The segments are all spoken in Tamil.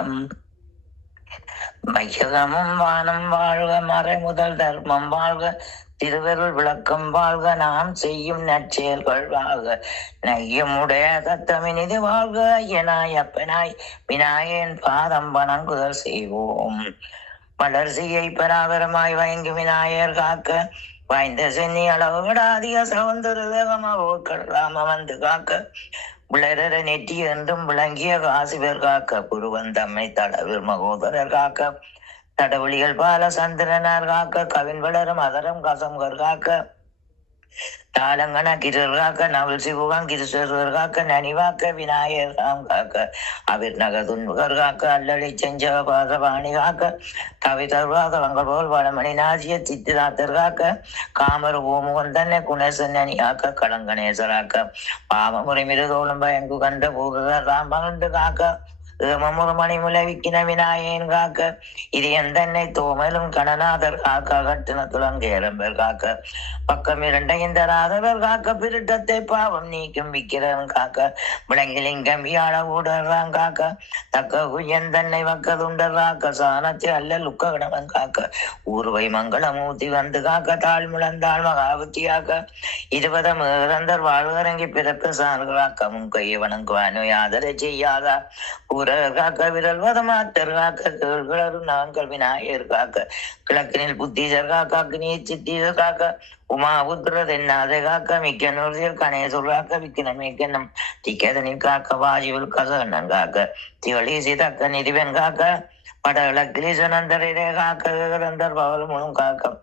திருச்சிற்றம்பலம். மையகமும் வானம் வாழ்க, மறை முதல் தர்மம் வாழ்க, திருவருள் விளக்கம் வாழ்க, நாம் செய்யும் நற்செயல்கள் வாழ்க, நையமுடைய தத்தமினிது வாழ்க, ஐயனாய் அப்பனாய் விநாயகன் பாதம் வணங்குதல் செய்வோம். வளர்ச்சியை பராபரமாய் வயங்கு விநாயகர் காக்க, வாய்ந்த சென்னி அளவு விடாதிக சகோந்தர வேகமாக வந்து காக்க, விளரர நெற்றி என்றும் விளங்கிய காசிவர் காக்க, புருவந்தம்மை தடவில் மகோதரர் காக்க, தடவழிகள் பால சந்திரனார் காக்க, கவின் வளரும் அதரம் கசம்கர் காக்க, தாளங்கன கிரர் காக்க, நவல் சிவுகம் கிருஷ்ணர் காக்க, நனிவாக்க விநாயகர் ராம் காக்க, அவிர் நகதுன்முகர் காக்க, அல்லளி செஞ்ச பாசபாணி காக்க, கவி தருவாதவங்கள் போல் வளமணி நாசிய சித்திராத்தர் காக்க, காமர் ஓமுகன் தன்னை குணேசன்னி காக்க, களங்கணேசராக்க, பாவமுறை மிருதோளும் பயங்கு கண்ட பூதர் ராம் பகண்டு காக்க, ஏமமுறு மணிமுலை விக்கின விநாயகன் காக்க, இது எந்தன்னை தோமலும் கணநாதர் காக்க, கட்டின துலங்கேரம்பர் காக்க, பக்கம் இரண்டையும் தராதவர் காக்க, பிரிட்டத்தை பாவம் நீக்கும் விக்கிரன் காக்க, விளங்கிலிங்கம் வியாழ ஊடர்றான் காக்க, தக்க குயன் தன்னை வக்கதுண்டர் காக்க, சாணத்தை அல்ல லுக்ககணவன் காக்க, ஊர்வை மங்களமூர்த்தி வந்து காக்க, தாழ் முழந்தாள் மகாபுத்தி காக்க, 20 இறந்தர் வாழ்வரங்கி பிறப்பு சார்காக்க, முன்கையை வணங்குவானோ யாதரை செய்யாதா ஊரர் காக்க, விரல் வதமாத்தர் காக்க, கேள்களரும் நாங்கள் விநாயகர் காக்க, கிழக்கினில் புத்தீசர் காக்க, அக்னியை சித்தீசர் காக்க, உமா புத்திர தென்னாதை காக்க, மிக்க நூறியல் கணேசர் காக்க, விக்கின மிக்கனம் திக்கதனில் காக்க, வாஜிவில் கசகண்ணன் காக்க, திவளீசி தக்க நிதிவன் காக்க, படகிழக்கிலீசனந்தரே காக்க, கந்தர் பவல் முழும் காக்க,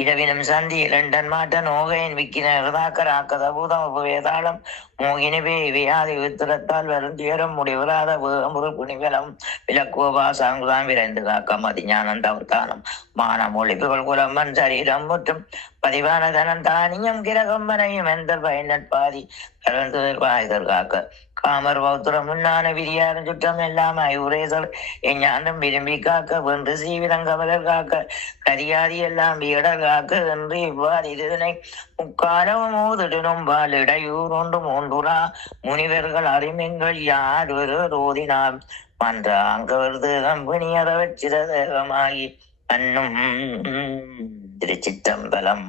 இரவினும் சந்தி இரண்டன் மாட்ட நோகையின் விக்கின காக்க, பூதம் வேதாளம் மோகினி வியாதி வித்திரத்தால் வருந்தியரும் முடிவராத வேமுறு புனிவலம் விலக்குவபாசாங்குதான் விரைந்து காக்க, மதிஞானம் தவத்தானம் மானம் ஒழிப்புகள் குலம்பன் சரீரம் முற்றும் பதிவான தனம் தானியம் கிரகம்பனையும் எந்த பயனற்பாதி கலந்துதர் பாய்தர் காக்க, காமர் பௌத்திரம் முன்னான விரியாரும் சுற்றம் எல்லாம் ஐவுரேசல் எஞ்ஞானம் விரும்பி காக்க, வென்று சீவிரங்கமலர் காக்க, கரியாதி எல்லாம் வீடர் காக்க, என்று இவ்வாறு இதனை முக்காலமும் ஓதிடனும் பால் இடையூர் ஒன்று மூன்றுரா முனிவர்கள் அறிமெங்கள் யார் ஒரு ரோதினார் மன்ற அங்கவர் தேகம் பிணியறவச்சிர தேகமாகி அன்னும் திருச்சிற்றம்பலம்.